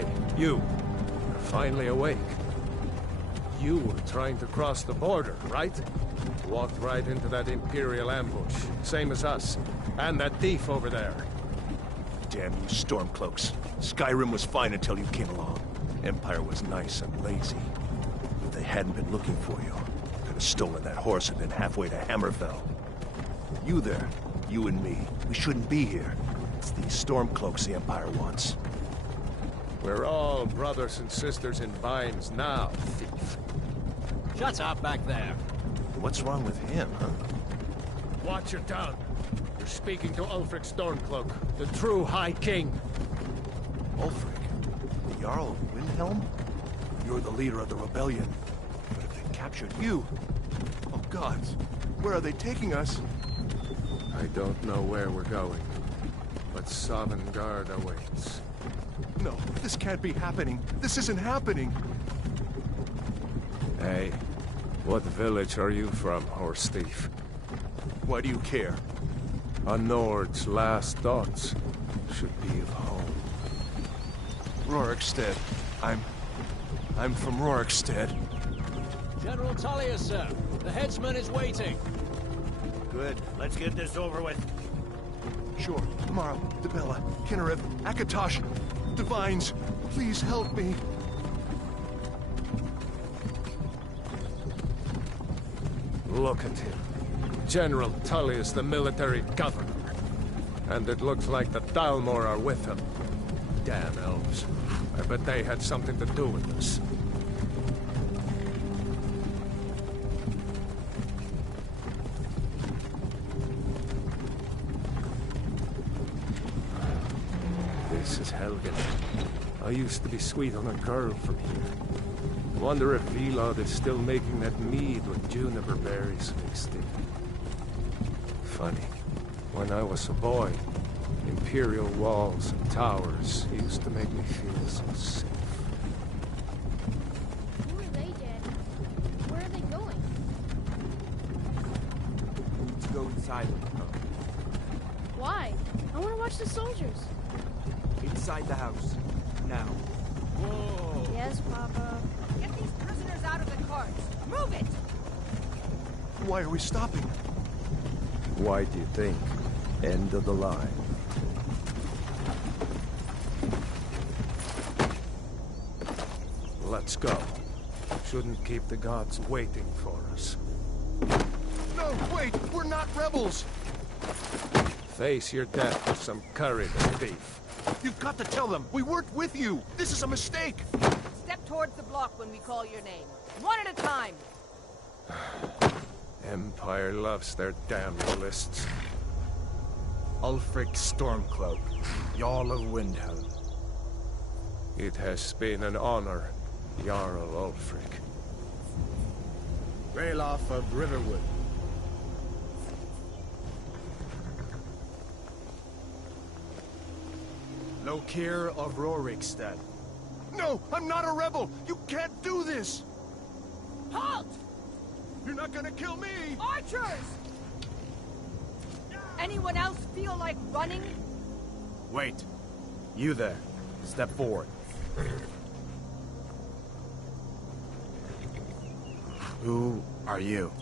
Hey, you. You're finally awake. You were trying to cross the border, right? Walked right into that Imperial ambush, same as us. And that thief over there. Damn you Stormcloaks. Skyrim was fine until you came along. Empire was nice and lazy. If they hadn't been looking for you, could have stolen that horse and been halfway to Hammerfell. You there, you and me, we shouldn't be here. It's these Stormcloaks the Empire wants. We're all brothers and sisters in binds now, thief. Shut up back there. What's wrong with him, huh? Watch your tongue. You're speaking to Ulfric Stormcloak, the true High King. Ulfric? The Jarl of Windhelm? You're the leader of the rebellion. But if they captured you... Oh gods, where are they taking us? I don't know where we're going, but Sovngarde awaits. No, this can't be happening. This isn't happening. Hey, what village are you from, horse thief? Why do you care? A Nord's last thoughts should be of home. Rorikstead. I'm from Rorikstead. General Tullius, sir. The headsman is waiting. Good. Let's get this over with. Sure. Tomorrow, Dibella, Kinnereth, Akatosh, Divines, please help me. Look at him. General Tullius, the military governor. And it looks like the Dalmor are with him. Damn elves. I bet they had something to do with this. This is Helgen. I used to be sweet on a girl from here. Wonder if Vilod is still making that mead with juniper berries mixed in. Funny. When I was a boy, Imperial walls and towers used to make me feel so safe. Who are they, Dad? Where are they going? To go inside them. Why? I want to watch the soldiers. Inside the house. Now. Whoa! Yes, Papa. Get these prisoners out of the carts! Move it! Why are we stopping? Why do you think? End of the line. Let's go. Shouldn't keep the gods waiting for us. No, wait! We're not rebels! Face your death with some courage, thief. You've got to tell them! We weren't with you! This is a mistake! Step towards the block when we call your name. One at a time! Empire loves their damn lists. Ulfric Stormcloak, Jarl of Windhelm. It has been an honor, Jarl Ulfric. Ralof of Riverwood. Lokir of Rorikstead. No! I'm not a rebel! You can't do this! Halt! You're not gonna kill me! Archers! Anyone else feel like running? Wait. You there. Step forward. Who are you?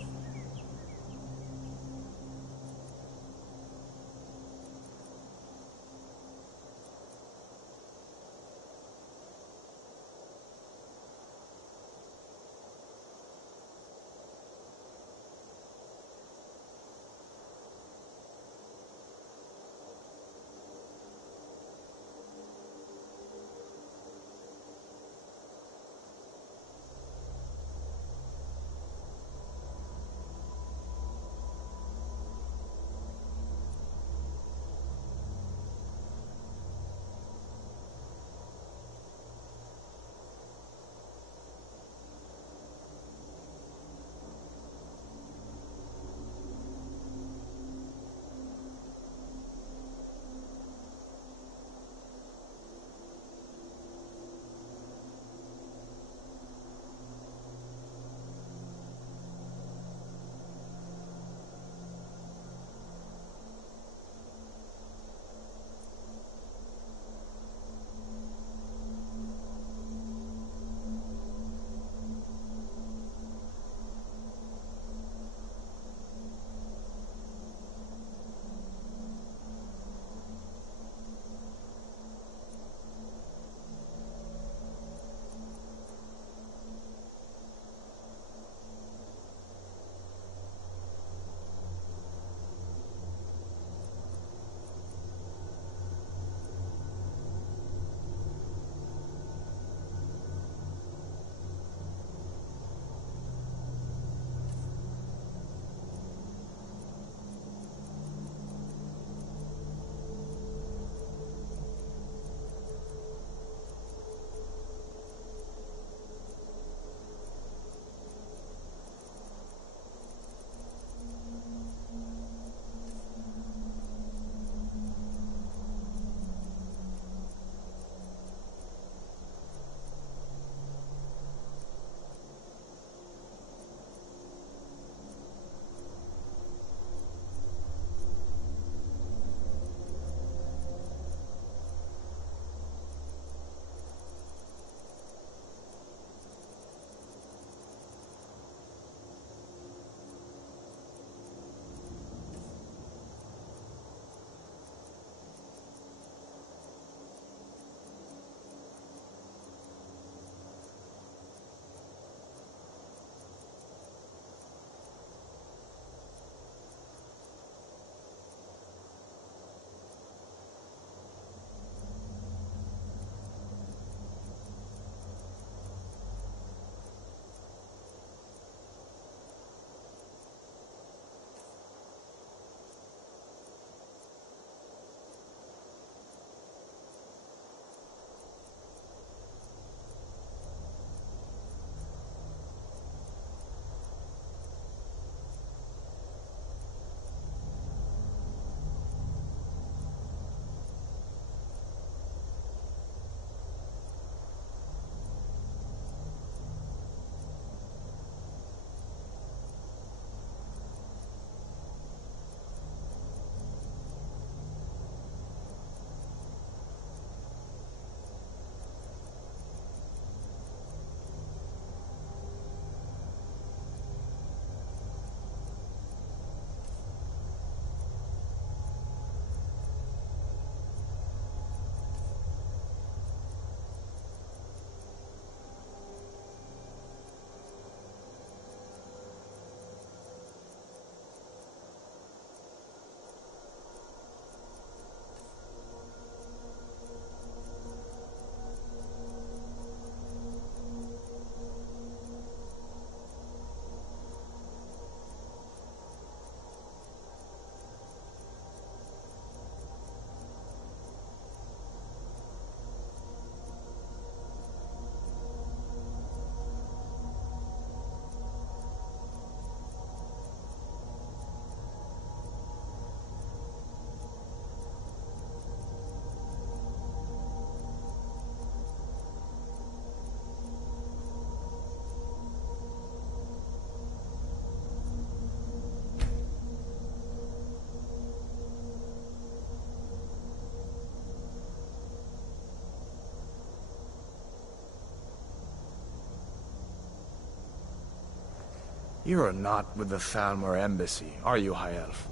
You're not with the Thalmor Embassy, are you, High Elf?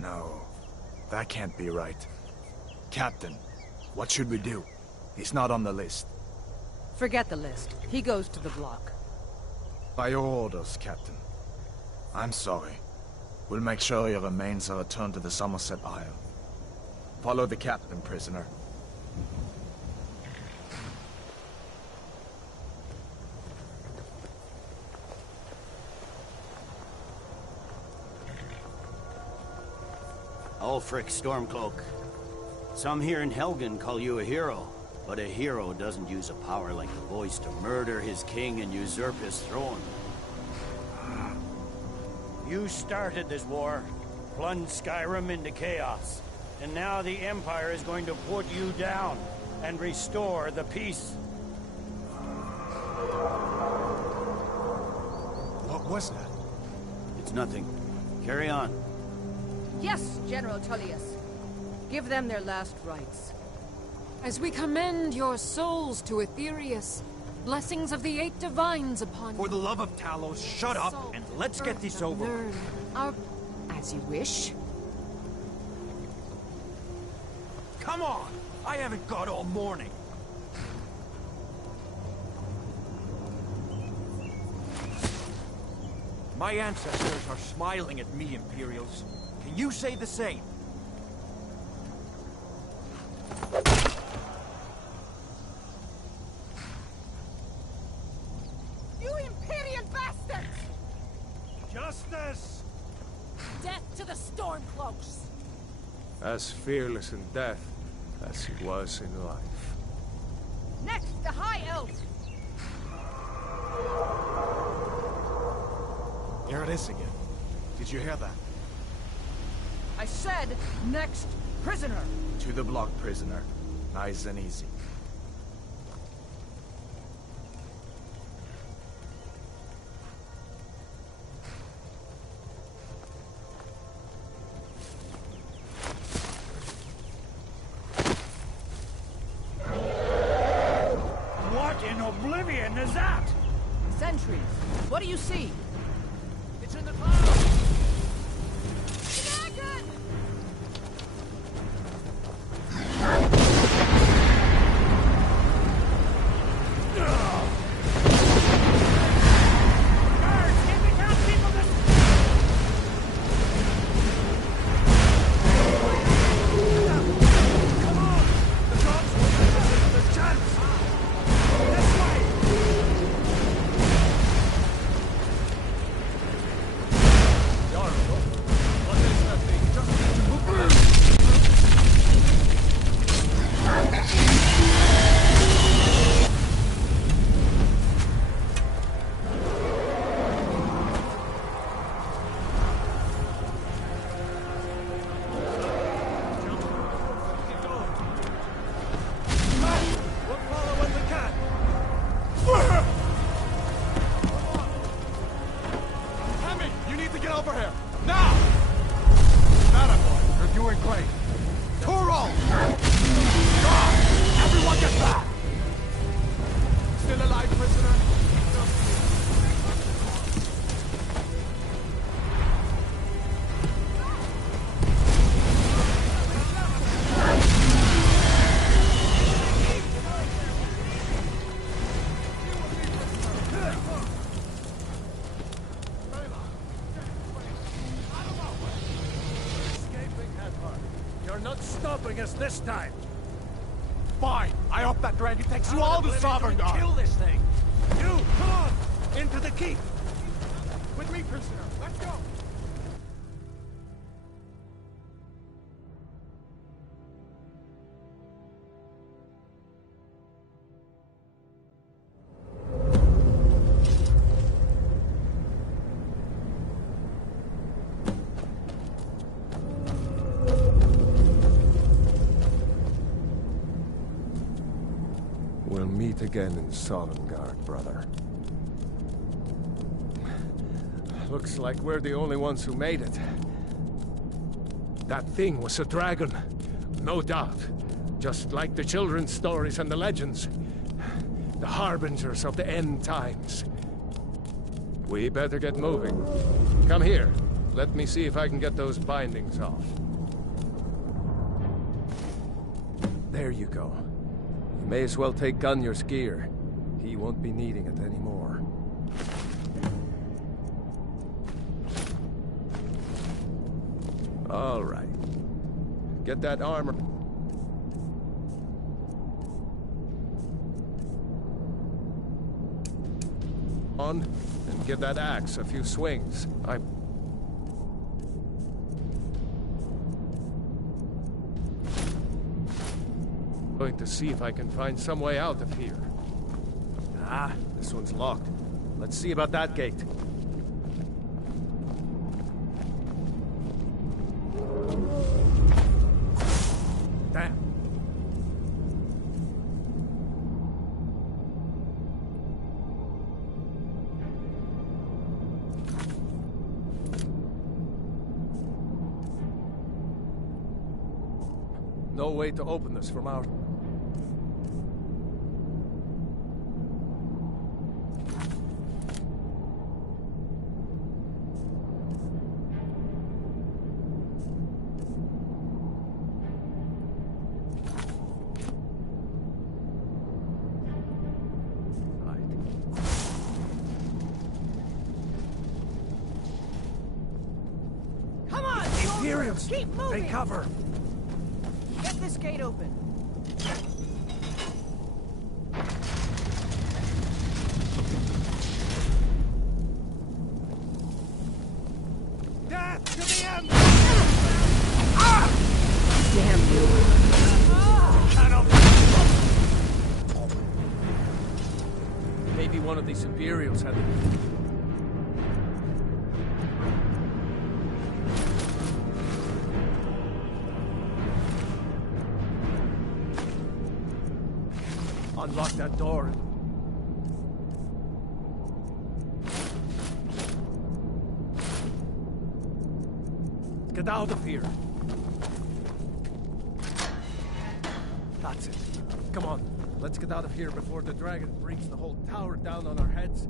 No, that can't be right. Captain, what should we do? He's not on the list. Forget the list. He goes to the block. By your orders, Captain. I'm sorry. We'll make sure your remains are returned to the Somerset Isle. Follow the captain, prisoner. Ulfric Stormcloak. Some here in Helgen call you a hero, but a hero doesn't use a power like the voice to murder his king and usurp his throne. You started this war, plunged Skyrim into chaos, and now the Empire is going to put you down and restore the peace. What was that? It's nothing. Carry on. Yes, General Tullius. Give them their last rites. As we commend your souls to Aetherius, blessings of the 8 divines upon you. For the love of Talos, shut up and let's get this over with. Learn our... As you wish. Come on! I haven't got all morning. My ancestors are smiling at me, Imperials. Can you say the same? You Imperial bastards! Justice! Death to the Stormcloaks! As fearless in death as he was in life. Next, the High Elf! Here it is again. Did you hear that? I said, next prisoner! To the block, prisoner. Nice and easy. What in oblivion is that? Sentries, what do you see? It's in the clouds! Dragon! Stopping us this time. Fine! I hope that dragon takes you all to Sovngarde! Kill this thing. You, come on! Into the keep! With me, prisoner! Let's go! We'll meet again in Sovngarde, brother. Looks like we're the only ones who made it. That thing was a dragon, no doubt. Just like the children's stories and the legends. The harbingers of the end times. We better get moving. Come here. Let me see if I can get those bindings off. There you go. You may as well take Gunyar's gear. He won't be needing it anymore. All right. Get that armor. On, and give that axe a few swings. I'm going to see if I can find some way out of here. Ah, this one's locked. Let's see about that gate. Damn. No way to open this from our... Come on, Imperials! keep moving! Take cover! Get this gate open. Death to the end! Damn you. Maybe one of these Imperials had... Unlock that door. Let's get out of here. That's it. Come on. Let's get out of here before the dragon brings the whole tower down on our heads.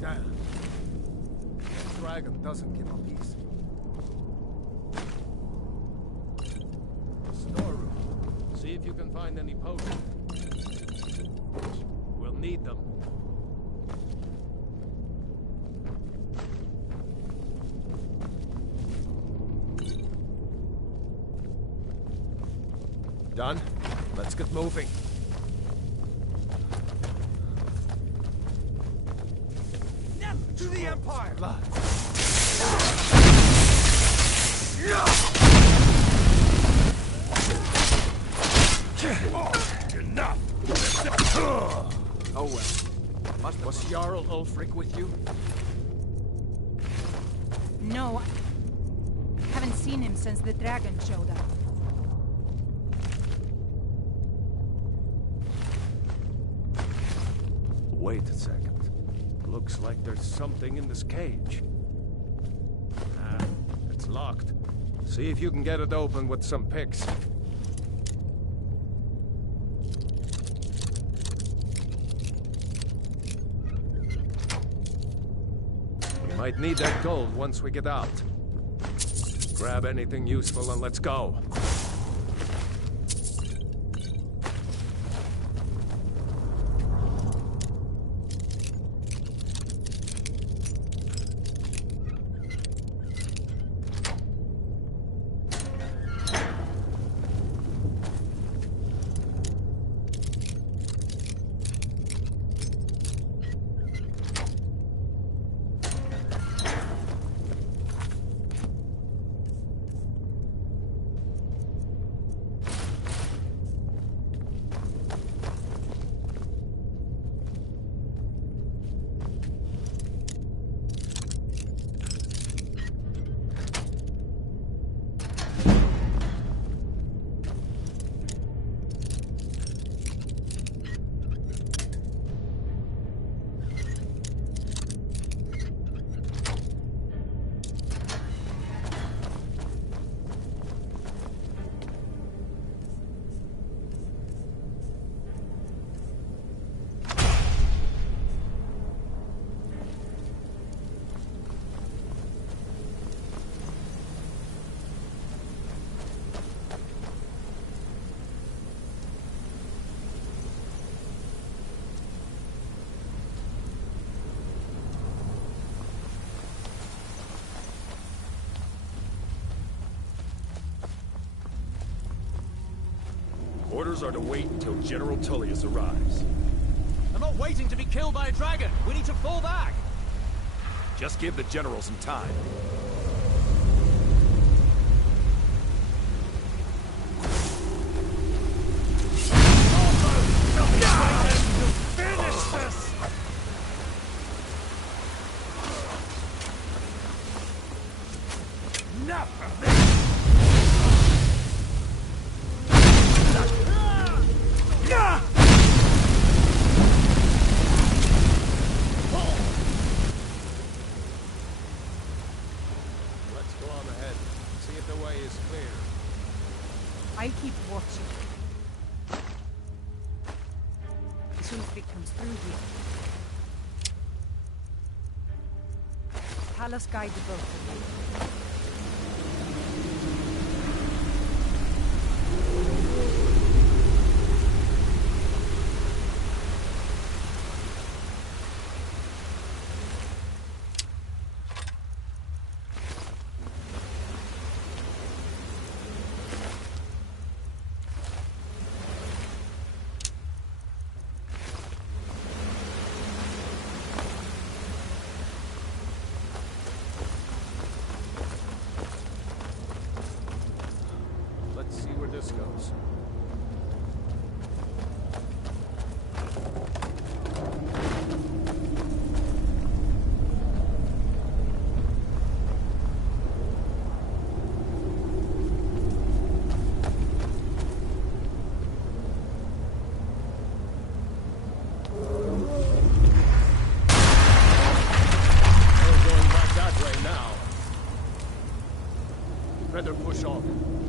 Damn. The dragon doesn't give up easy. Storeroom. See if you can find any potions. We'll need them. Done? Let's get moving. To the Empire! Blood. Enough! Oh well. Was Jarl Ulfric with you? No, I haven't seen him since the dragon showed up. Wait a second. Looks like there's something in this cage. Ah, it's locked. See if you can get it open with some picks. We might need that gold once we get out. Grab anything useful and let's go. orders are to wait until General Tullius arrives. I'm not waiting to be killed by a dragon. We need to fall back. Just give the general some time. I'll keep watching. As soon as it comes through here. Talos guide the boat. Let's see where this goes. Better push on.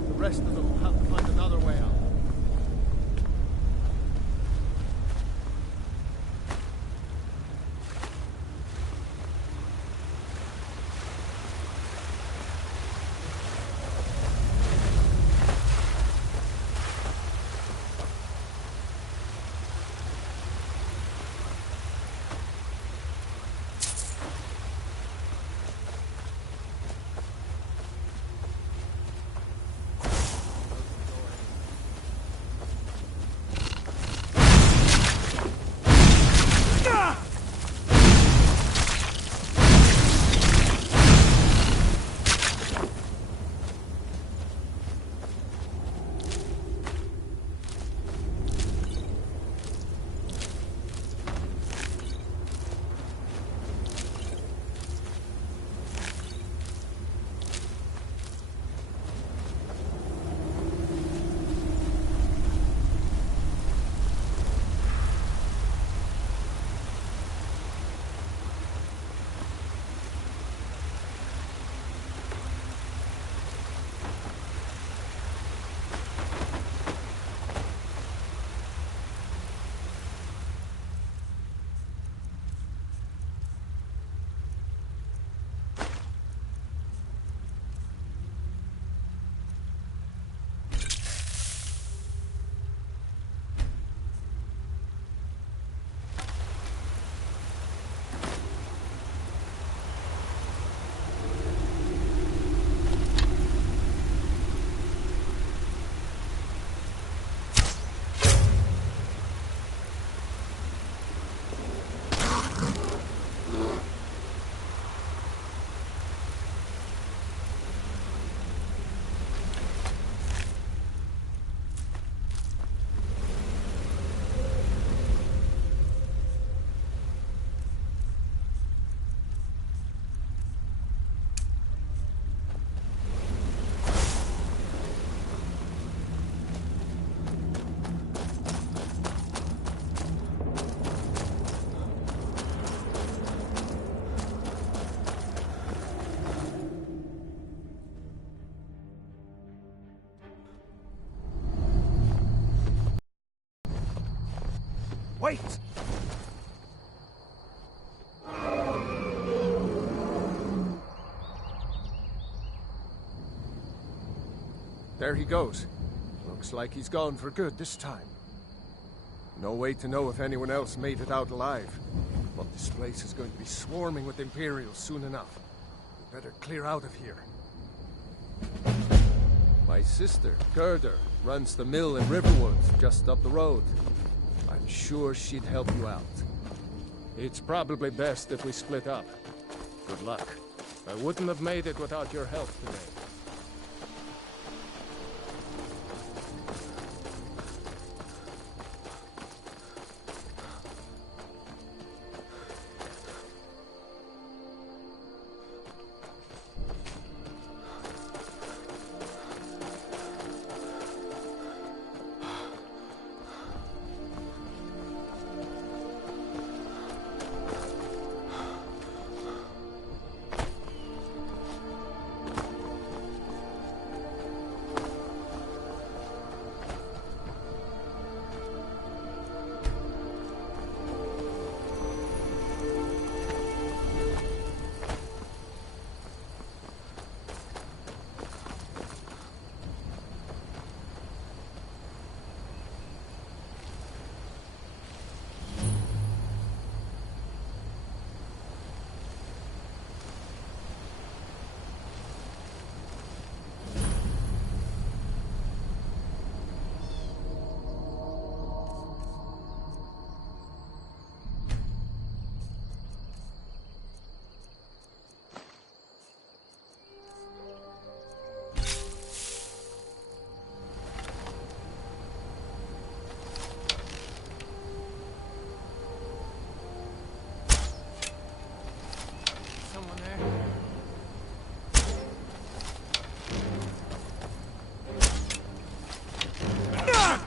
The rest of them will have to find another way out. Wait! There he goes. Looks like he's gone for good this time. No way to know if anyone else made it out alive. But this place is going to be swarming with Imperials soon enough. We better clear out of here. My sister, Gerda, runs the mill in Riverwood, just up the road. I'm sure she'd help you out. It's probably best if we split up. Good luck. I wouldn't have made it without your help today.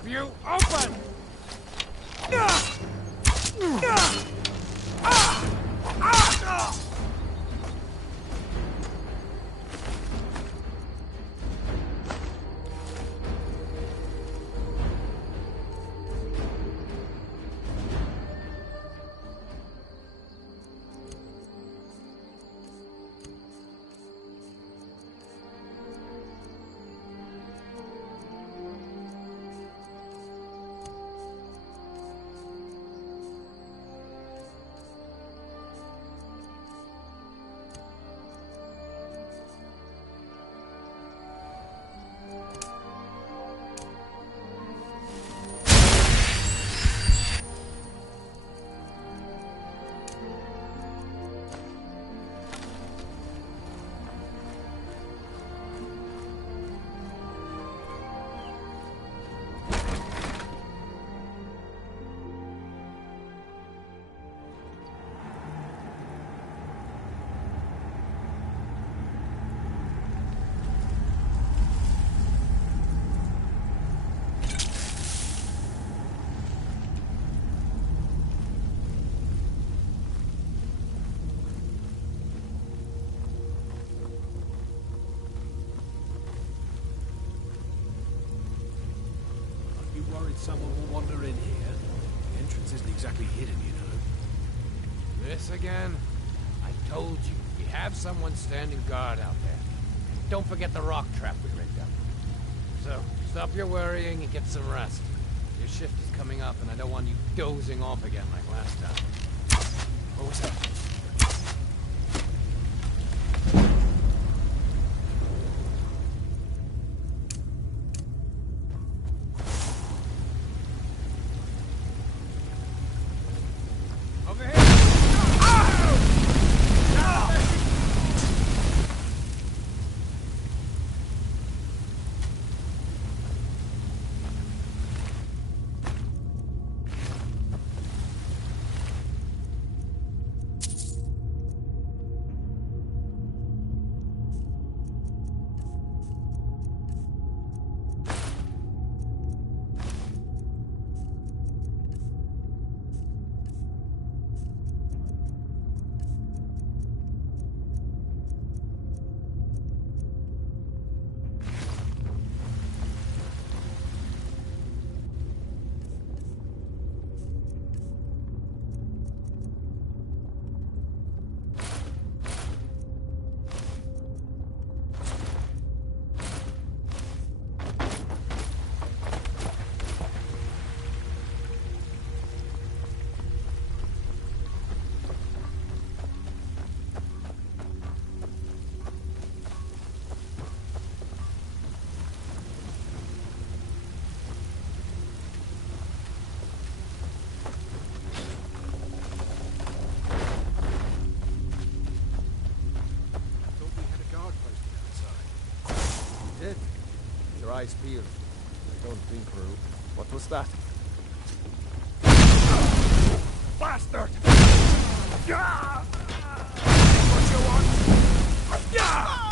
You open! Someone will wander in here. The entrance isn't exactly hidden, you know. This again? I told you, we have someone standing guard out there. Don't forget the rock trap we rigged up. So, stop your worrying and get some rest. Your shift is coming up and I don't want you dozing off again like last time. What was that? eyes peeled. I don't think we're... What was that? Bastard! Yeah! What you want? Yeah!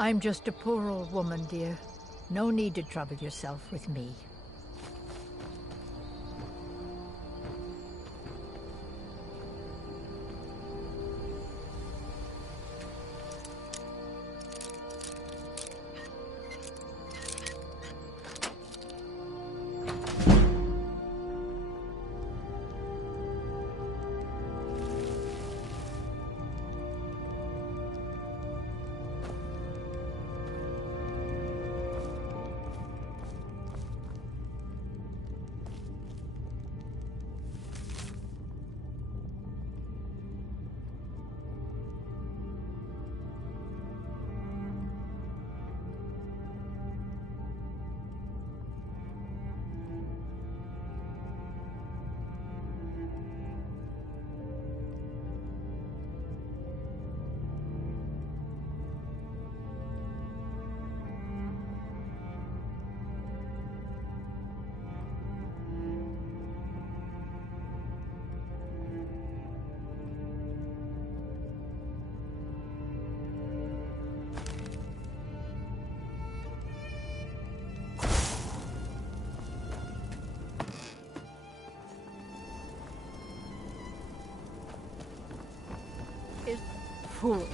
I'm just a poor old woman, dear. No need to trouble yourself with me. Fool.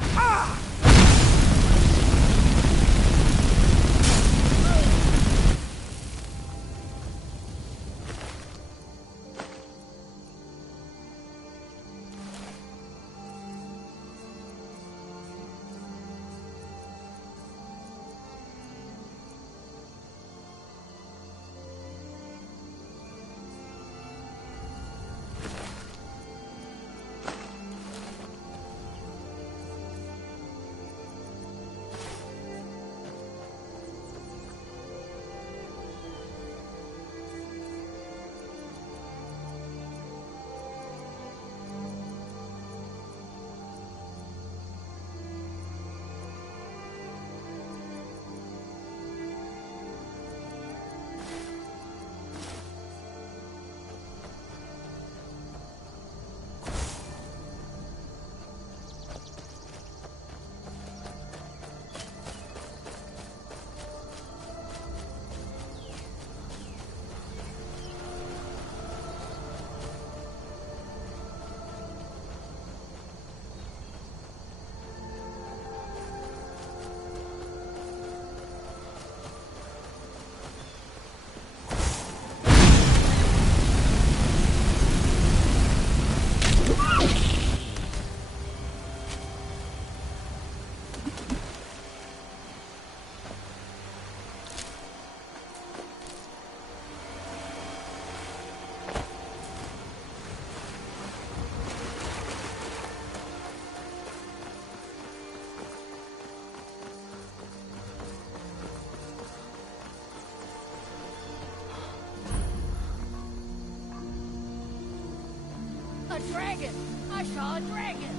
A dragon! I saw a dragon!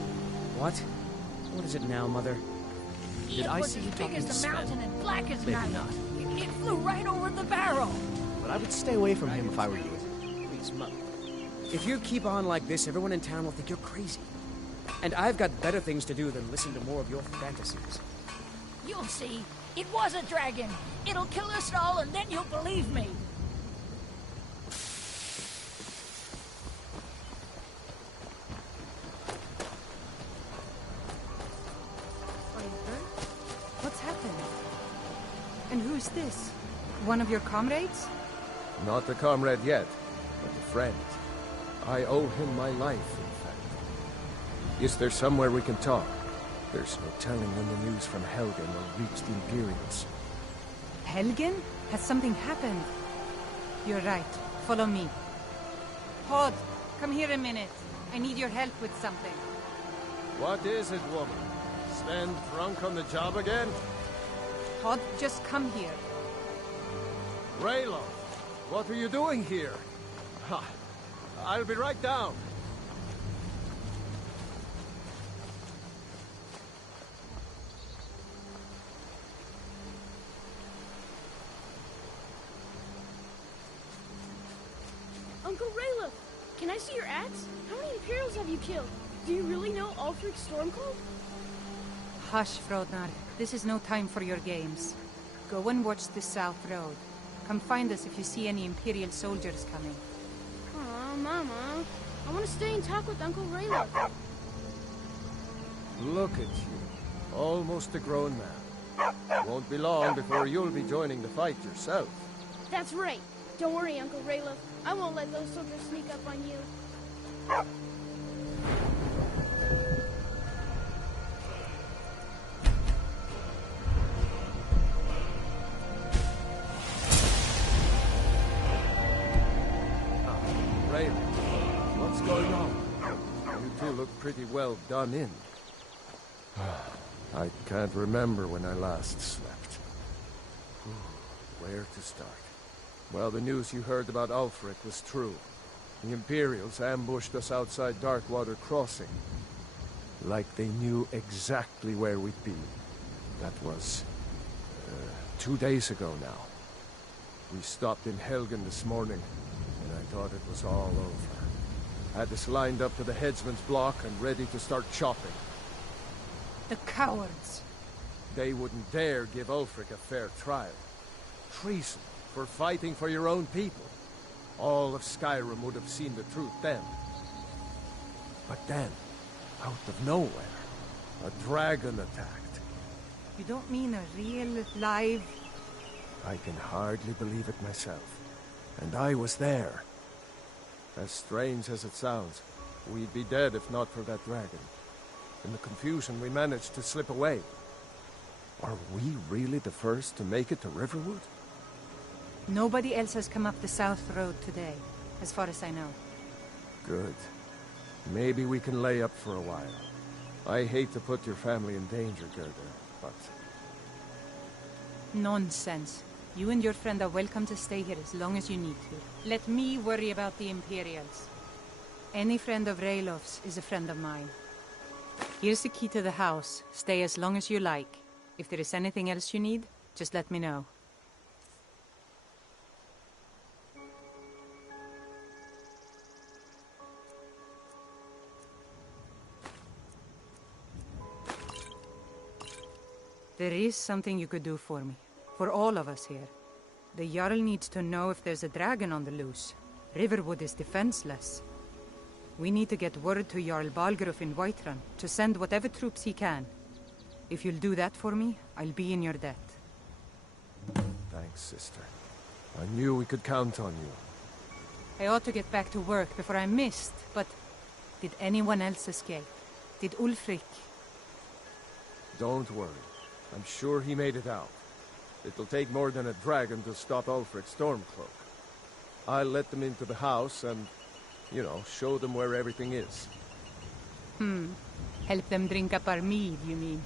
What? What is it now, Mother? Did I see you big talking as to the Sven? mountain and black as Maybe night. not. It flew right over the barrel. But I would stay away from him if I were you. Please, Mother. If you keep on like this, everyone in town will think you're crazy. And I've got better things to do than listen to more of your fantasies. You'll see. It was a dragon. It'll kill us all, and then you'll believe me. What's happened? And who's this? One of your comrades? Not a comrade yet, but a friend. I owe him my life, in fact. Is there somewhere we can talk? There's no telling when the news from Helgen will reach the Imperials. Helgen? Has something happened? You're right. Follow me. Hod, come here a minute. I need your help with something. What is it, woman? Sven drunk on the job again? Hod, just come here. Raylo, what are you doing here? Ha, I'll be right down. Uncle Raylo, can I see your axe? How many Imperials have you killed? Do you really know Ulfric Stormcold? Hush, Frodnar. This is no time for your games. Go and watch the South Road. Come find us if you see any Imperial soldiers coming. Aw, Mama. I want to stay and talk with Uncle Raylo. Look at you. Almost a grown man. Won't be long before you'll be joining the fight yourself. That's right. Don't worry, Uncle Raylo. I won't let those soldiers sneak up on you. Ray, what's going on? You two look pretty well done in. I can't remember when I last slept. Where to start? Well, the news you heard about Ulfric was true. The Imperials ambushed us outside Darkwater Crossing. Like they knew exactly where we'd be. That was... 2 days ago now. We stopped in Helgen this morning, and I thought it was all over. Had us lined up to the headsman's block and ready to start chopping. The cowards! They wouldn't dare give Ulfric a fair trial. Treason for fighting for your own people. All of Skyrim would have seen the truth then. But then, out of nowhere, a dragon attacked. You don't mean a real, live... I can hardly believe it myself. And I was there. As strange as it sounds, we'd be dead if not for that dragon. In the confusion, we managed to slip away. Are we really the first to make it to Riverwood? Nobody else has come up the South Road today, as far as I know. Good. Maybe we can lay up for a while. I hate to put your family in danger, Gerda, but... Nonsense. You and your friend are welcome to stay here as long as you need to. Let me worry about the Imperials. Any friend of Raylof's is a friend of mine. Here's the key to the house. Stay as long as you like. If there is anything else you need, just let me know. There is something you could do for me. For all of us here. The Jarl needs to know if there's a dragon on the loose. Riverwood is defenseless. We need to get word to Jarl Balgruuf in Whiterun to send whatever troops he can. If you'll do that for me, I'll be in your debt. Thanks, sister. I knew we could count on you. I ought to get back to work before I missed, but... Did anyone else escape? Did Ulfric? Don't worry. I'm sure he made it out. It'll take more than a dragon to stop Ulfric's Stormcloak. I'll let them into the house and, you know, show them where everything is. Help them drink up our mead, you mean?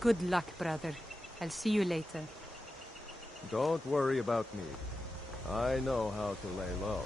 Good luck, brother. I'll see you later. Don't worry about me. I know how to lay low.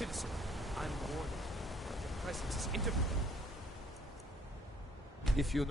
Citizen, I'm warning you. Your presence is integral. If you...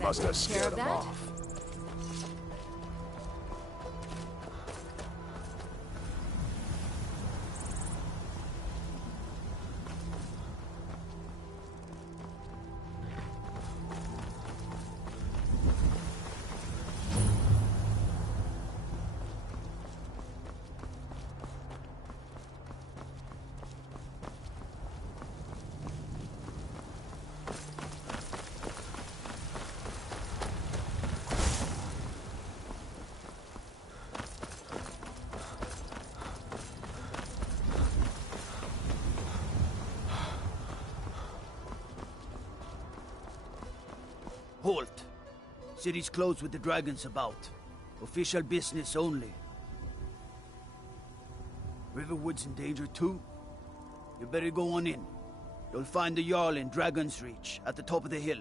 Must have scared them that? off. Halt! City's closed with the dragons about. Official business only. Riverwood's in danger too. You better go on in. You'll find the Jarl in Dragon's Reach, at the top of the hill.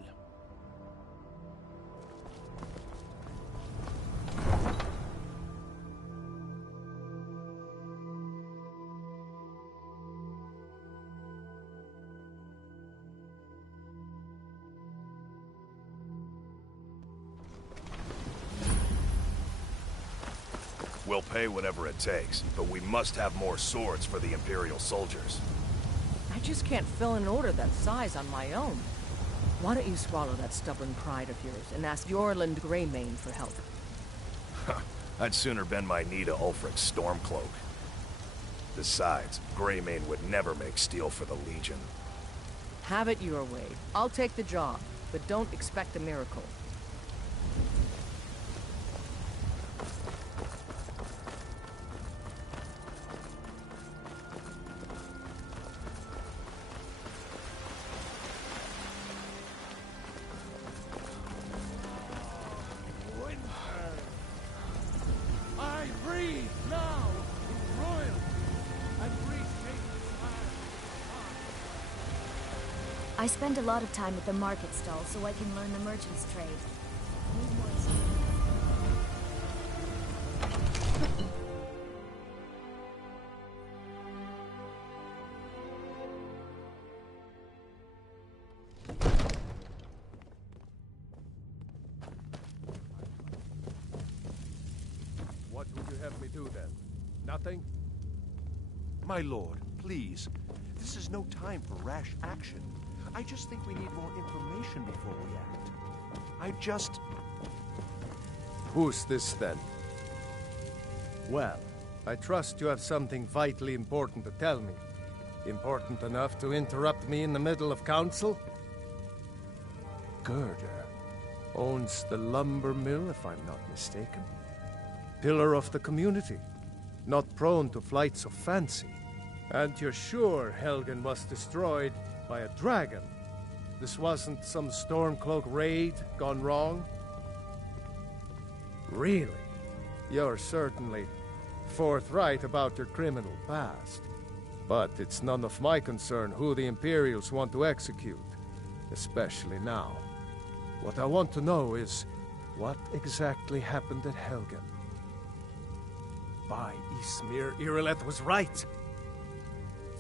We'll pay whatever it takes, but we must have more swords for the Imperial soldiers. I just can't fill an order that size on my own. Why don't you swallow that stubborn pride of yours and ask Yorland Greymane for help? I'd sooner bend my knee to Ulfric's Stormcloak. Besides, Greymane would never make steel for the Legion. Have it your way. I'll take the job, but don't expect a miracle. I spend a lot of time at the market stall so I can learn the merchant's trade. do then? Nothing? My lord, please. This is no time for rash action. I just think we need more information before we act. Who's this then? Well, I trust you have something vitally important to tell me. Important enough to interrupt me in the middle of council? Girder owns the lumber mill, if I'm not mistaken. Pillar of the community. Not prone to flights of fancy. And you're sure Helgen was destroyed by a dragon? This wasn't some Stormcloak raid gone wrong? Really? You're certainly forthright about your criminal past. But it's none of my concern who the Imperials want to execute. Especially now. What I want to know is, what exactly happened at Helgen? By Ysmir, Irileth was right!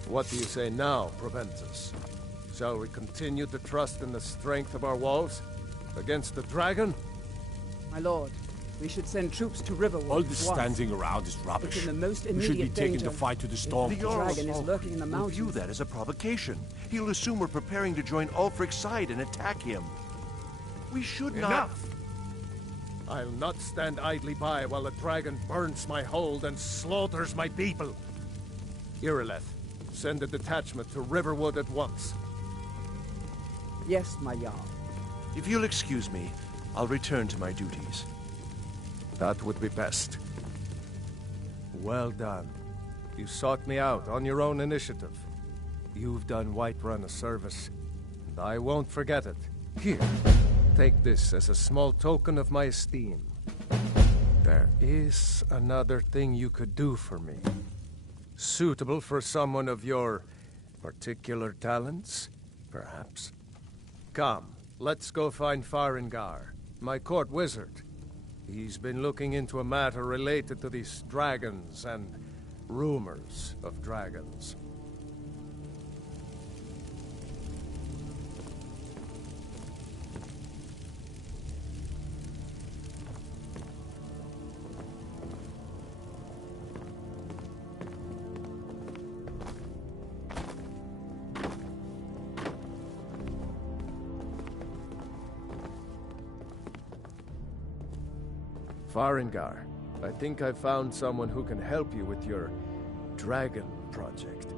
What do you say now, Proventus? Shall we continue to trust in the strength of our walls? Against the dragon? My lord, we should send troops to Riverwood. All this standing around is rubbish. It's in the most We should be immediate taking danger. the fight to the storm. The dragon is lurking in the will mountains. view that as a provocation. He'll assume we're preparing to join Ulfric's side and attack him. We should not... Enough! I'll not stand idly by while the dragon burns my hold and slaughters my people. Irileth, send a detachment to Riverwood at once. Yes, my Jarl. If you'll excuse me, I'll return to my duties. That would be best. Well done. You sought me out on your own initiative. You've done Whiterun a service, and I won't forget it. Here, take this as a small token of my esteem. There is another thing you could do for me. Suitable for someone of your particular talents, perhaps. Come, let's go find Farengar, my court wizard. He's been looking into a matter related to these dragons and rumors of dragons. Farengar, I think I've found someone who can help you with your dragon project.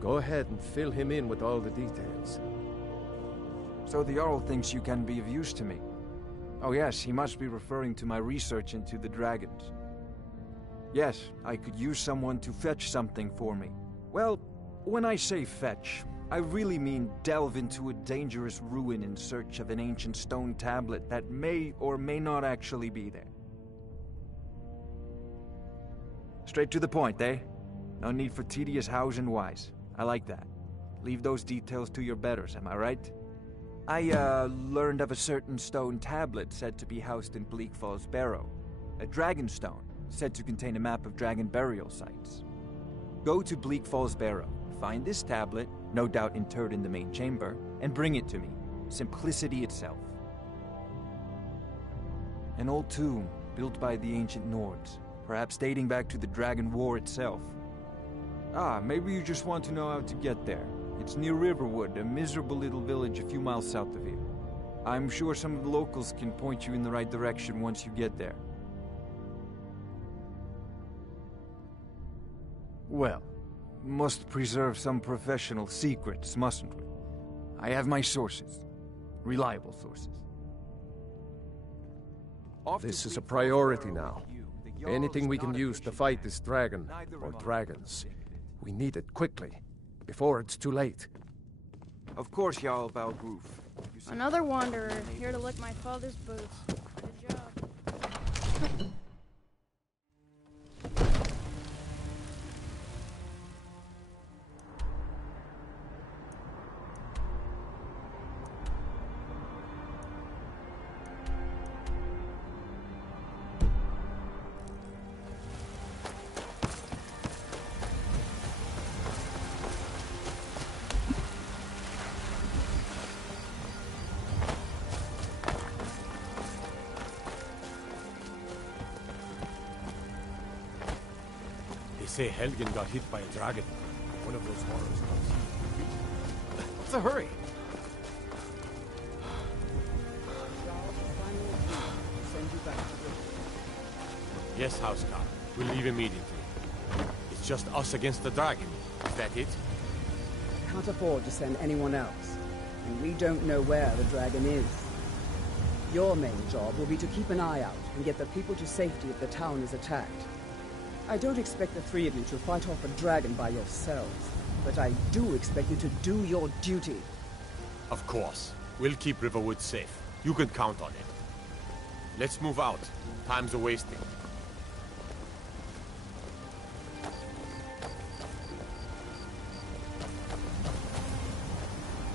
Go ahead and fill him in with all the details. So the Jarl thinks you can be of use to me. Oh yes, he must be referring to my research into the dragons. Yes, I could use someone to fetch something for me. Well, when I say fetch, I really mean delve into a dangerous ruin in search of an ancient stone tablet that may or may not actually be there. Straight to the point, eh? No need for tedious hows and whys. I like that. Leave those details to your betters, am I right? I, learned of a certain stone tablet said to be housed in Bleak Falls Barrow. A dragon stone, said to contain a map of dragon burial sites. Go to Bleak Falls Barrow, find this tablet, no doubt interred in the main chamber, and bring it to me. Simplicity itself. An old tomb, built by the ancient Nords, perhaps dating back to the Dragon War itself. Ah, maybe you just want to know how to get there. It's near Riverwood, a miserable little village a few miles south of here. I'm sure some of the locals can point you in the right direction once you get there. Well, must preserve some professional secrets, mustn't we? I have my sources. Reliable sources. This is a priority now. Anything we can use to fight this dragon, or dragons. We need it quickly, before it's too late. Of course, Jarl Valgroof. Another wanderer, here to lick my father's boots. Good job. say Helgen got hit by a dragon. One of those horrors. What's the hurry? Yes, Housecarl. We'll leave immediately. It's just us against the dragon. Is that it? Can't afford to send anyone else. And we don't know where the dragon is. Your main job will be to keep an eye out and get the people to safety if the town is attacked. I don't expect the three of you to fight off a dragon by yourselves, but I do expect you to do your duty. Of course. We'll keep Riverwood safe. You can count on it. Let's move out. Time's a-wasting.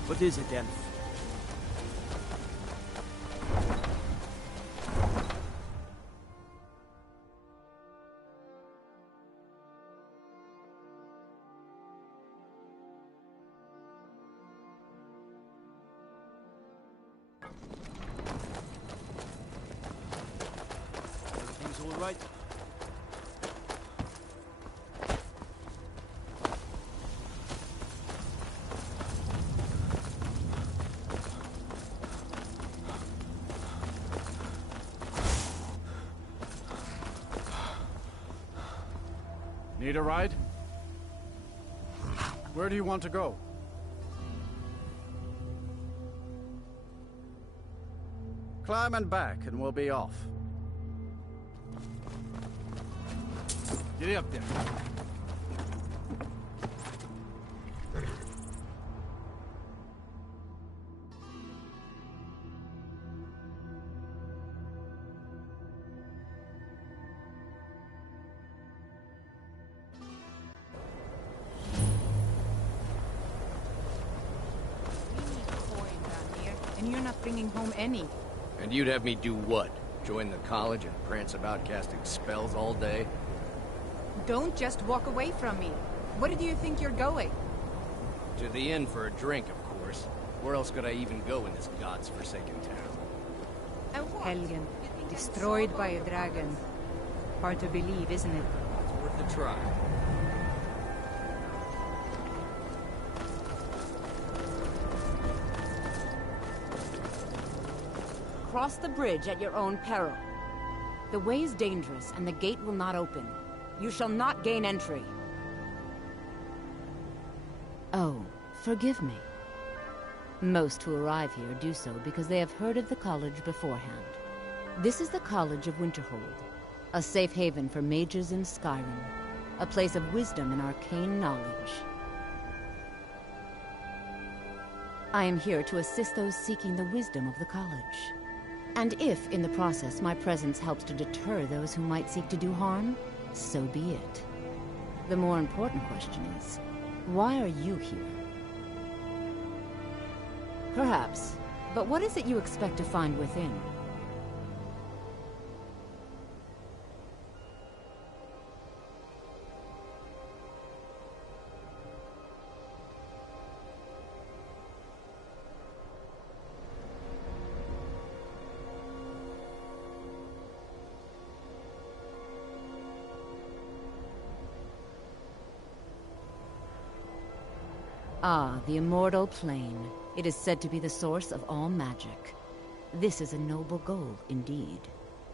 What is it, then? Everything's all right? Need a ride? Where do you want to go? Climb and back and we'll be off. Get up there. And you're not bringing home any. And you'd have me do what? Join the college and prance about casting spells all day? Don't just walk away from me. Where do you think you're going? To the inn for a drink, of course. Where else could I even go in this god's forsaken town? Helgen, destroyed by a dragon. Hard to believe, isn't it? It's worth a try. Cross the bridge at your own peril. The way is dangerous, and the gate will not open. You shall not gain entry. Oh, forgive me. Most who arrive here do so because they have heard of the college beforehand. This is the College of Winterhold, a safe haven for mages in Skyrim, a place of wisdom and arcane knowledge. I am here to assist those seeking the wisdom of the college. And if, in the process, my presence helps to deter those who might seek to do harm, so be it. The more important question is, why are you here? Perhaps, but what is it you expect to find within? Ah, the immortal plane. It is said to be the source of all magic. This is a noble goal, indeed.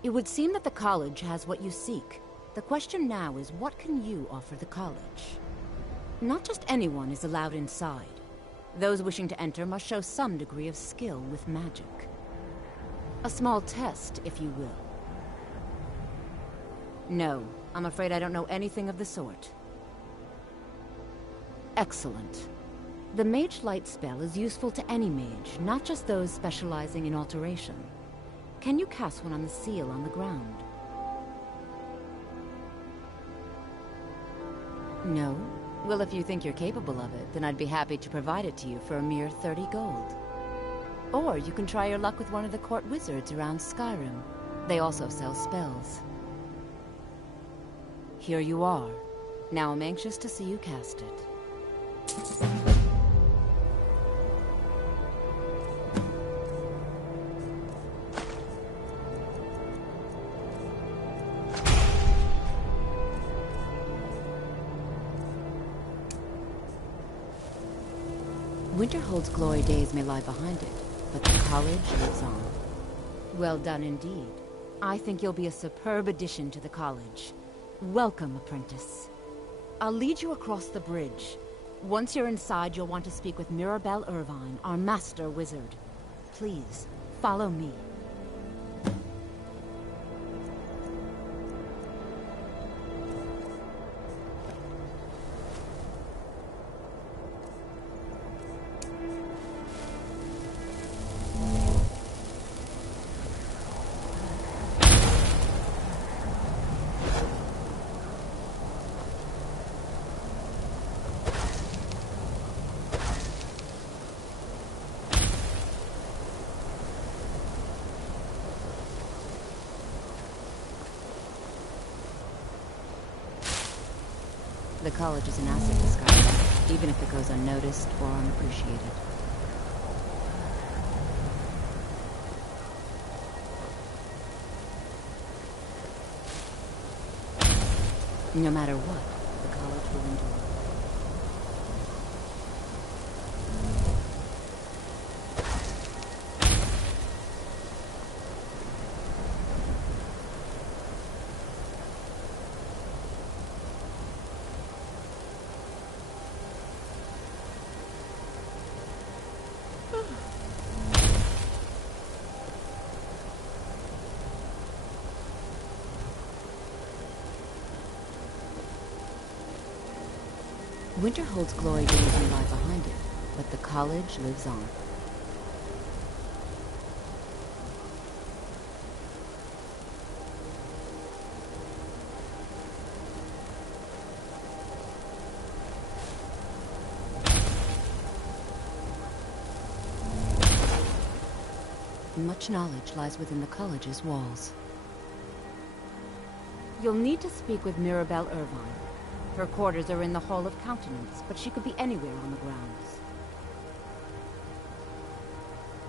It would seem that the college has what you seek. The question now is, what can you offer the college? Not just anyone is allowed inside. Those wishing to enter must show some degree of skill with magic. A small test, if you will. No, I'm afraid I don't know anything of the sort. Excellent. The Mage Light spell is useful to any mage, not just those specializing in alteration. Can you cast one on the seal on the ground? No? Well, if you think you're capable of it, then I'd be happy to provide it to you for a mere 30 gold. Or you can try your luck with one of the court wizards around Skyrim. They also sell spells. Here you are. Now I'm anxious to see you cast it. Winterhold's glory days may lie behind it, but the college lives on. Well done indeed. I think you'll be a superb addition to the college. Welcome, apprentice. I'll lead you across the bridge. Once you're inside, you'll want to speak with Mirabelle Irvine, our master wizard. Please, follow me. The college is an asset to Skyrim, even if it goes unnoticed or unappreciated. No matter what, the college will endure. Winterhold's glory days may lie behind it, but the college lives on. Much knowledge lies within the college's walls. You'll need to speak with Mirabelle Irvine. Her quarters are in the Hall of Countenance, but she could be anywhere on the grounds.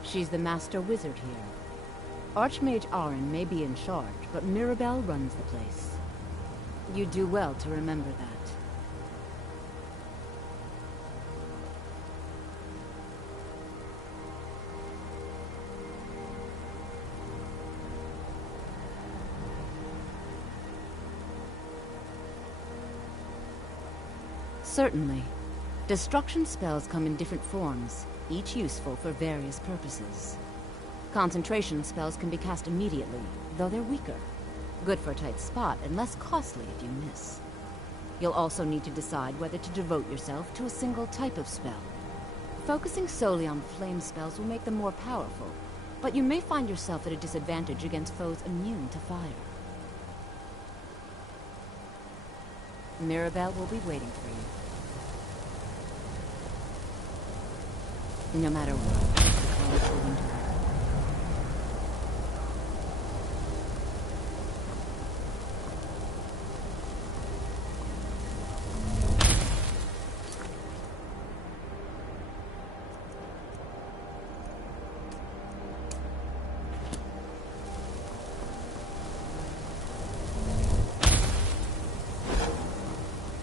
She's the master wizard here. Archmage Aaron may be in charge, but Mirabelle runs the place. You do well to remember that. Certainly. Destruction spells come in different forms, each useful for various purposes. Concentration spells can be cast immediately, though they're weaker. Good for a tight spot and less costly if you miss. You'll also need to decide whether to devote yourself to a single type of spell. Focusing solely on flame spells will make them more powerful, but you may find yourself at a disadvantage against foes immune to fire. Mirabelle will be waiting for you. No matter what, the college will endure.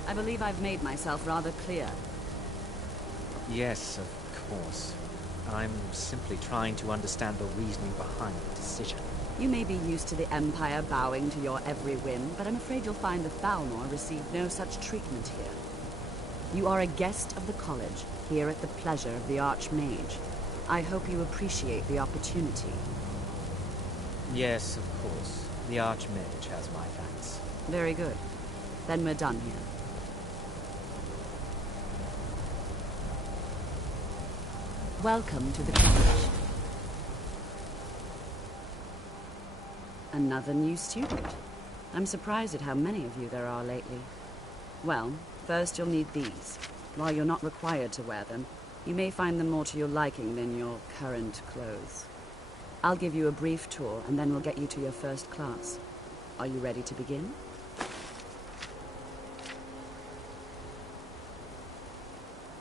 I believe I've made myself rather clear. Yes, of course. I'm simply trying to understand the reasoning behind the decision. You may be used to the Empire bowing to your every whim, but I'm afraid you'll find the Thalmor receive no such treatment here. You are a guest of the college, here at the pleasure of the Archmage. I hope you appreciate the opportunity. Yes, of course. The Archmage has my thanks. Very good. Then we're done here. Welcome to the college. Another new student. I'm surprised at how many of you there are lately. Well, first you'll need these. While you're not required to wear them, you may find them more to your liking than your current clothes. I'll give you a brief tour, and then we'll get you to your first class. Are you ready to begin?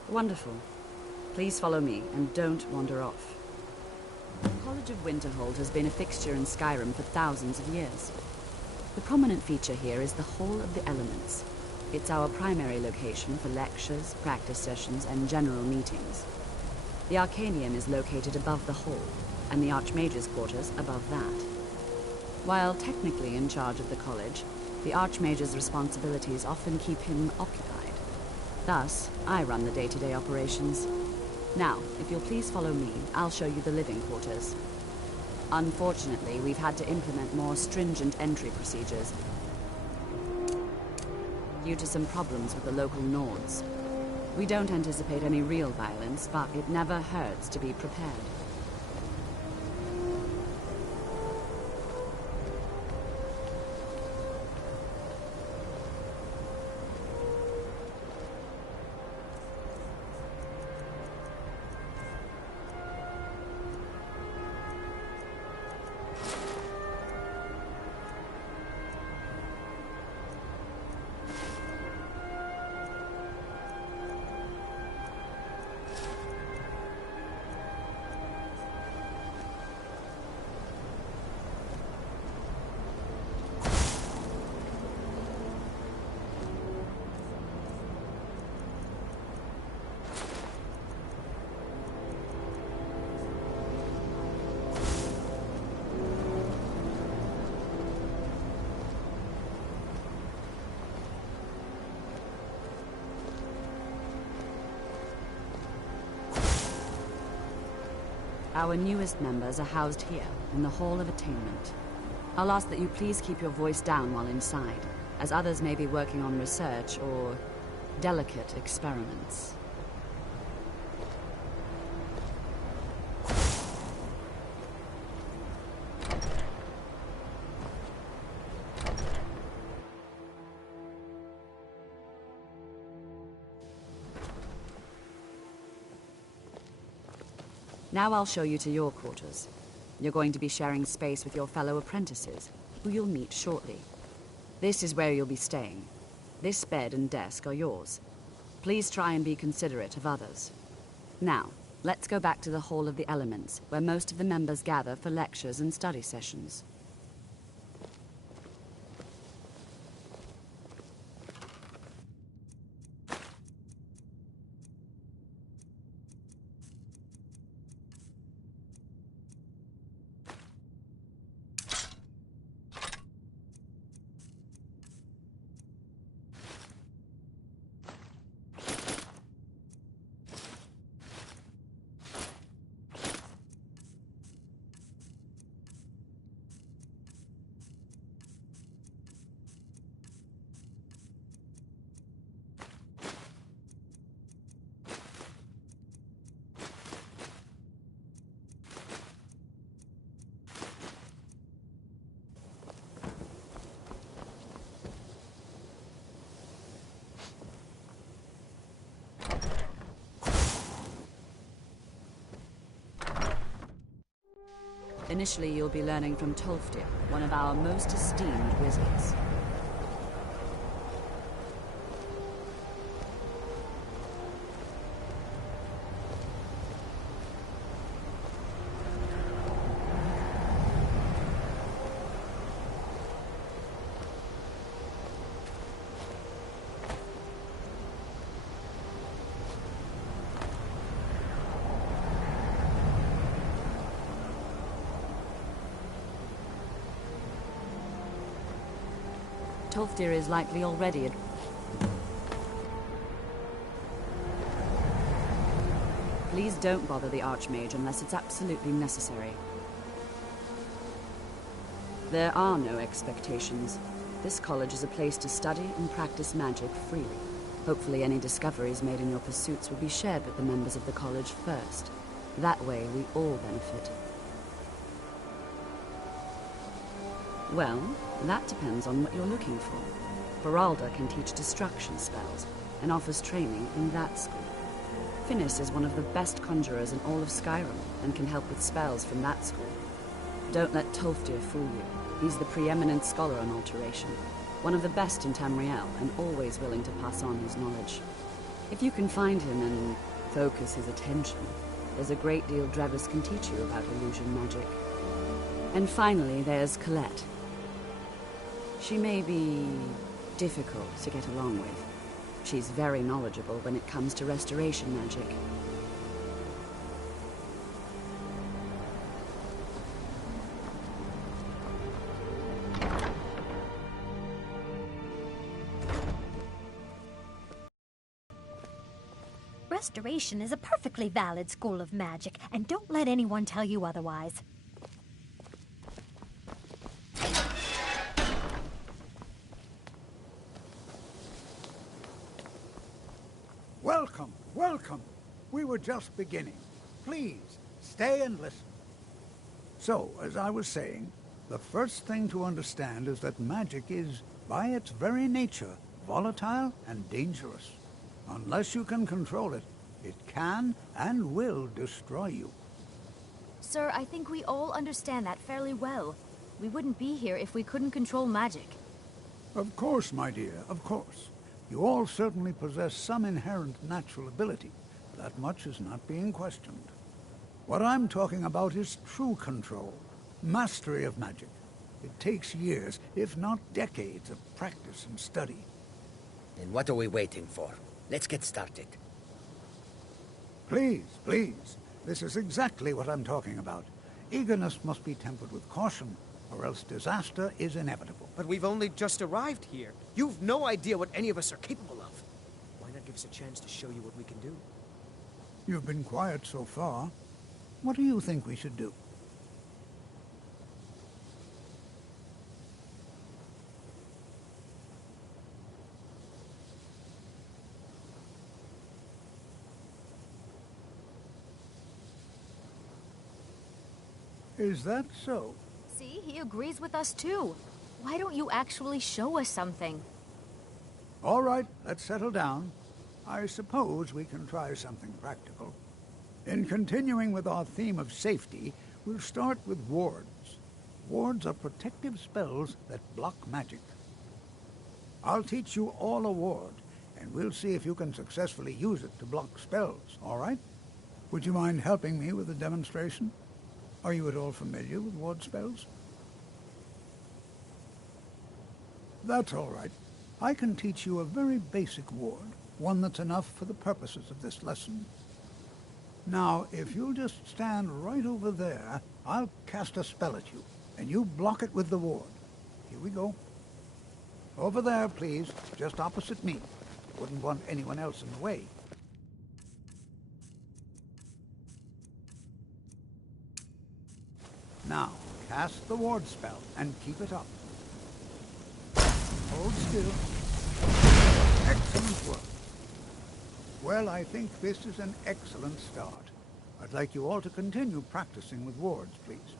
Wonderful. Please follow me, and don't wander off. The College of Winterhold has been a fixture in Skyrim for thousands of years. The prominent feature here is the Hall of the Elements. It's our primary location for lectures, practice sessions, and general meetings. The Arcanium is located above the hall, and the Archmage's quarters above that. While technically in charge of the college, the Archmage's responsibilities often keep him occupied. Thus, I run the day-to-day operations. Now, if you'll please follow me, I'll show you the living quarters. Unfortunately, we've had to implement more stringent entry procedures due to some problems with the local Nords. We don't anticipate any real violence, but it never hurts to be prepared. Our newest members are housed here, in the Hall of Attainment. I'll ask that you please keep your voice down while inside, as others may be working on research or delicate experiments. Now I'll show you to your quarters. You're going to be sharing space with your fellow apprentices, who you'll meet shortly. This is where you'll be staying. This bed and desk are yours. Please try and be considerate of others. Now, let's go back to the Hall of the Elements, where most of the members gather for lectures and study sessions. Initially, you'll be learning from Tolfdir, one of our most esteemed wizards. Tolfdir is likely already at... Please don't bother the Archmage unless it's absolutely necessary. There are no expectations. This college is a place to study and practice magic freely. Hopefully any discoveries made in your pursuits will be shared with the members of the college first. That way we all benefit. Well, that depends on what you're looking for. Beralda can teach destruction spells, and offers training in that school. Finis is one of the best conjurers in all of Skyrim, and can help with spells from that school. Don't let Tolfdir fool you. He's the preeminent scholar on alteration, one of the best in Tamriel, and always willing to pass on his knowledge. If you can find him and focus his attention, there's a great deal Drevis can teach you about illusion magic. And finally, there's Colette. She may be difficult to get along with. She's very knowledgeable when it comes to restoration magic. Restoration is a perfectly valid school of magic, and don't let anyone tell you otherwise. Welcome, welcome. We were just beginning. Please, stay and listen. So, as I was saying, the first thing to understand is that magic is, by its very nature, volatile and dangerous. Unless you can control it, it can and will destroy you. Sir, I think we all understand that fairly well. We wouldn't be here if we couldn't control magic. Of course, my dear, of course. You all certainly possess some inherent natural ability. That much is not being questioned. What I'm talking about is true control, mastery of magic. It takes years, if not decades, of practice and study. Then what are we waiting for? Let's get started. Please, please. This is exactly what I'm talking about. Eagerness must be tempered with caution, or else disaster is inevitable. But we've only just arrived here. You've no idea what any of us are capable of. Why not give us a chance to show you what we can do? You've been quiet so far. What do you think we should do? Is that so? See, he agrees with us too. Why don't you actually show us something? All right, let's settle down. I suppose we can try something practical. In continuing with our theme of safety, we'll start with wards. Wards are protective spells that block magic. I'll teach you all a ward, and we'll see if you can successfully use it to block spells, all right? Would you mind helping me with the demonstration? Are you at all familiar with ward spells? That's all right. I can teach you a very basic ward, one that's enough for the purposes of this lesson. Now, if you'll just stand right over there, I'll cast a spell at you, and you block it with the ward. Here we go. Over there, please, just opposite me. Wouldn't want anyone else in the way. Now, cast the ward spell and keep it up. Hold still. Excellent work. Well, I think this is an excellent start. I'd like you all to continue practicing with wards, please.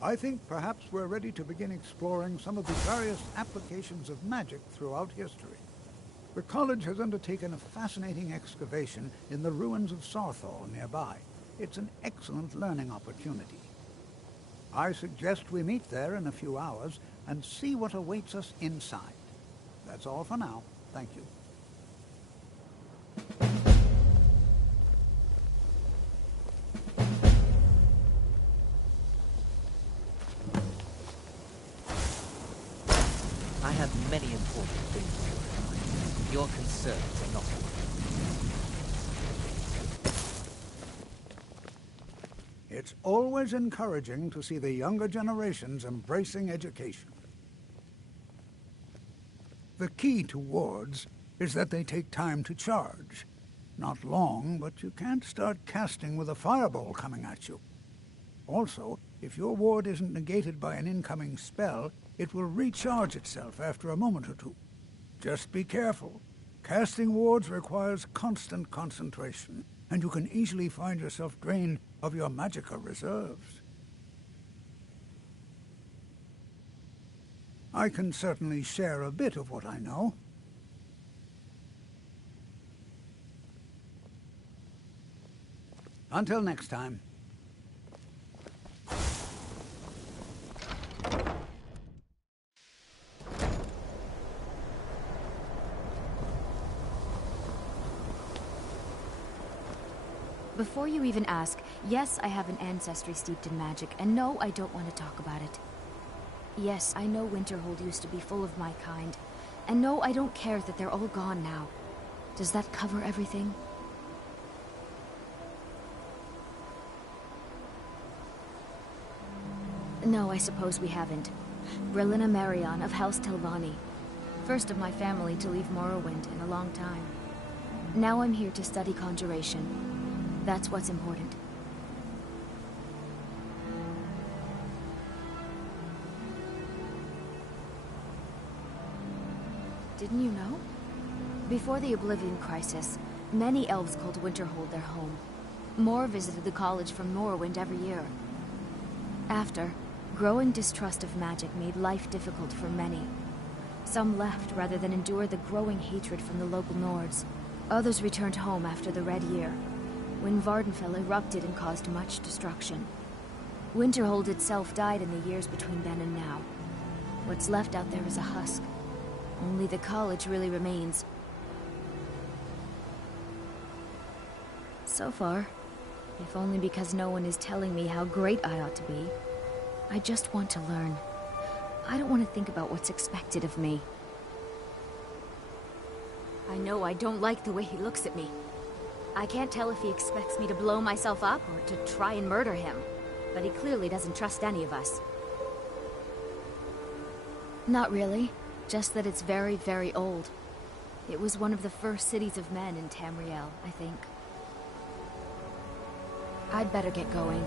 I think perhaps we're ready to begin exploring some of the various applications of magic throughout history. The college has undertaken a fascinating excavation in the ruins of Sarthal nearby. It's an excellent learning opportunity. I suggest we meet there in a few hours and see what awaits us inside. That's all for now. Thank you. I have many important things to do. Your concerns are not It's always encouraging to see the younger generations embracing education. The key to wards is that they take time to charge. Not long, but you can't start casting with a fireball coming at you. Also, if your ward isn't negated by an incoming spell, it will recharge itself after a moment or two. Just be careful. Casting wards requires constant concentration, and you can easily find yourself drained of your magicka reserves. I can certainly share a bit of what I know. Until next time. Before you even ask, yes, I have an ancestry steeped in magic, and no, I don't want to talk about it. Yes, I know Winterhold used to be full of my kind, and no, I don't care that they're all gone now. Does that cover everything? No, I suppose we haven't. Brillina Marion of House Telvanni. First of my family to leave Morrowind in a long time. Now I'm here to study conjuration. That's what's important. Didn't you know? Before the Oblivion Crisis, many elves called Winterhold their home. More visited the college from Morrowind every year. After, growing distrust of magic made life difficult for many. Some left rather than endure the growing hatred from the local Nords. Others returned home after the Red Year, when Vardenfell erupted and caused much destruction. Winterhold itself died in the years between then and now. What's left out there is a husk. Only the college really remains. So far, if only because no one is telling me how great I ought to be. I just want to learn. I don't want to think about what's expected of me. I know I don't like the way he looks at me. I can't tell if he expects me to blow myself up or to try and murder him, but he clearly doesn't trust any of us. Not really, just that it's very, very old. It was one of the first cities of men in Tamriel, I think. I'd better get going.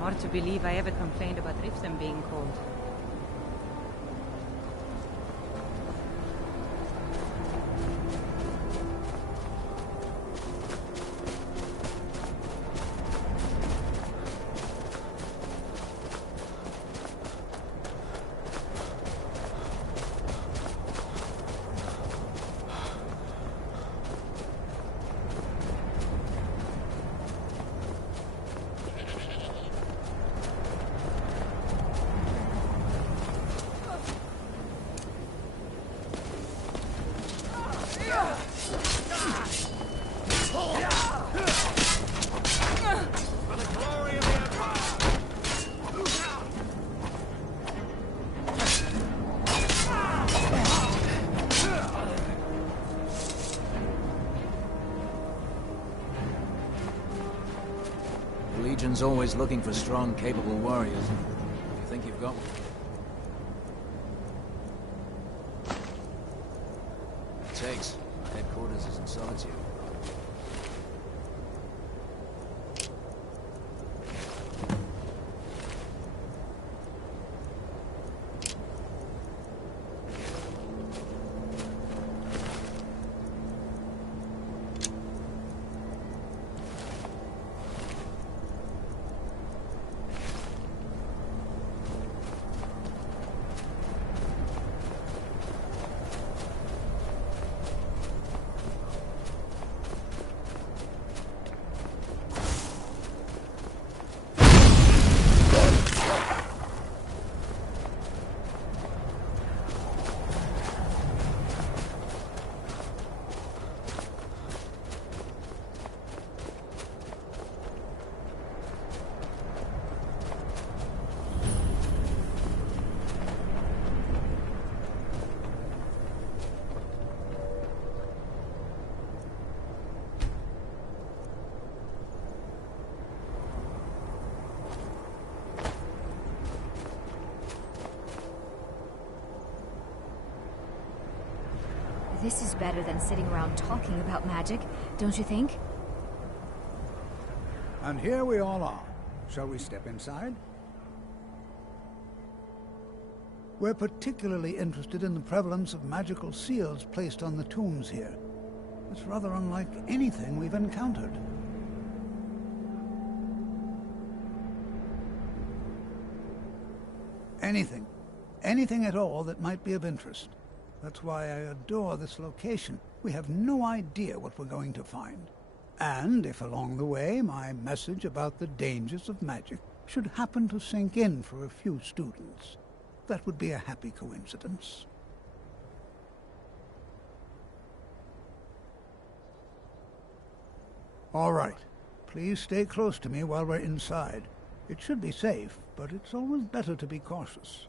Hard to believe I ever complained about Riften being cold. The Legion's always looking for strong, capable warriors. You think you've got one? It takes. Our headquarters is in Solitude. This is better than sitting around talking about magic, don't you think? And here we all are. Shall we step inside? We're particularly interested in the prevalence of magical seals placed on the tombs here. It's rather unlike anything we've encountered. Anything. Anything at all that might be of interest. That's why I adore this location. We have no idea what we're going to find. And if along the way my message about the dangers of magic should happen to sink in for a few students, that would be a happy coincidence. All right. Please stay close to me while we're inside. It should be safe, but it's always better to be cautious.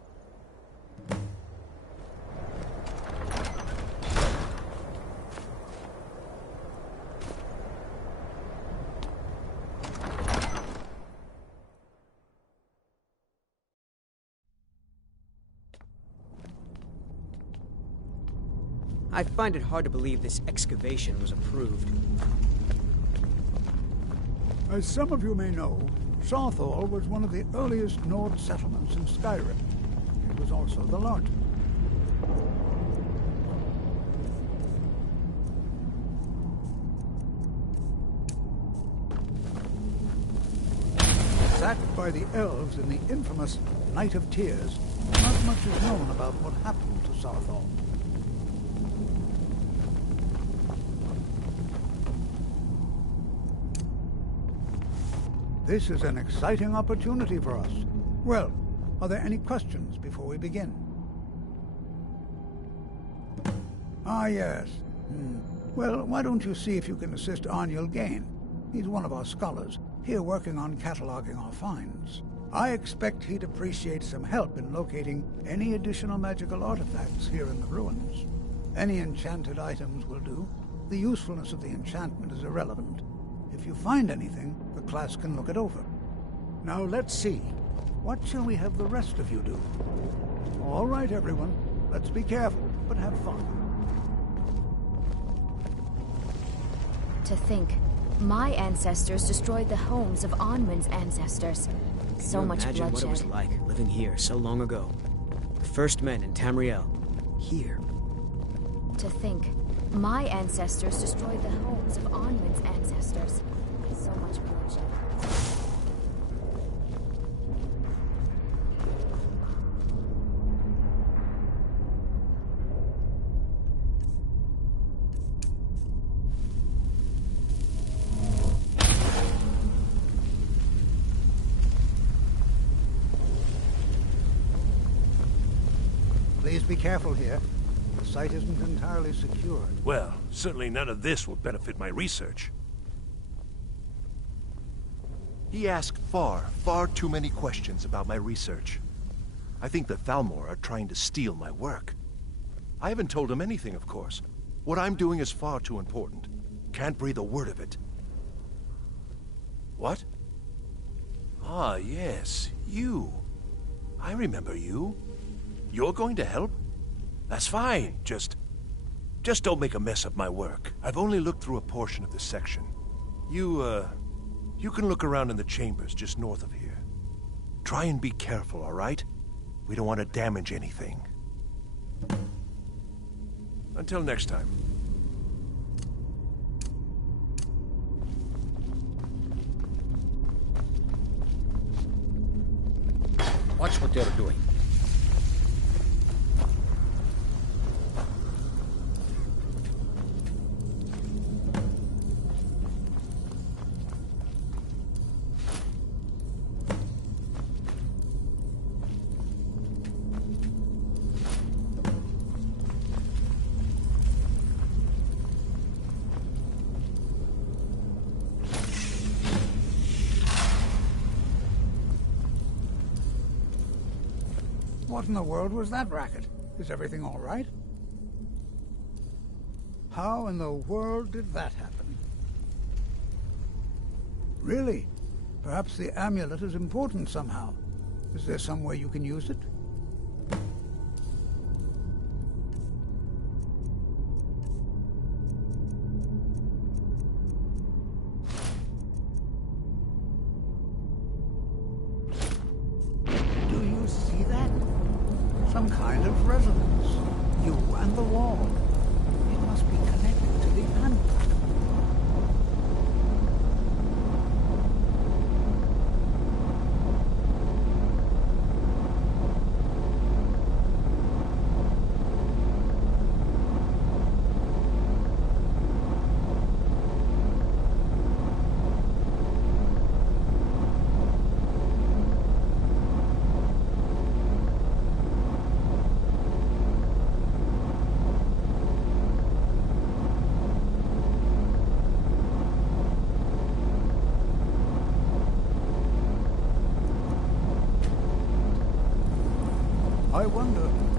I find it hard to believe this excavation was approved. As some of you may know, Southall was one of the earliest Nord settlements in Skyrim. It was also the largest. Sacked by the elves in the infamous Night of Tears, not much is known about what happened to Southall. This is an exciting opportunity for us. Well, are there any questions before we begin? Ah, yes. Well, why don't you see if you can assist Arniel Gain? He's one of our scholars, here working on cataloging our finds. I expect he'd appreciate some help in locating any additional magical artifacts here in the ruins. Any enchanted items will do. The usefulness of the enchantment is irrelevant. If you find anything, the class can look it over. Now let's see. What shall we have the rest of you do? All right, everyone. Let's be careful, but have fun. To think, my ancestors destroyed the homes of Onwin's ancestors. So much bloodshed. Imagine what it was like living here so long ago. The first men in Tamriel. Here. To think, my ancestors destroyed the homes of Onwin's ancestors. So much bloodshed. Please be careful here. The site isn't entirely secured. Well, certainly none of this will benefit my research. He asked far too many questions about my research. I think the Thalmor are trying to steal my work. I haven't told him anything, of course. What I'm doing is far too important. Can't breathe a word of it. What? Ah, yes, you. I remember you. You're going to help? That's fine. Just don't make a mess of my work. I've only looked through a portion of the section. You can look around in the chambers just north of here. Try and be careful, all right? We don't want to damage anything. Until next time. Watch what they're doing. What in the world was that racket? Is everything all right? How in the world did that happen? Really? Perhaps the amulet is important somehow. Is there some way you can use it? Do you see that? Some kind of resonance. You and the wall. It must be connected to the amulet. I wonder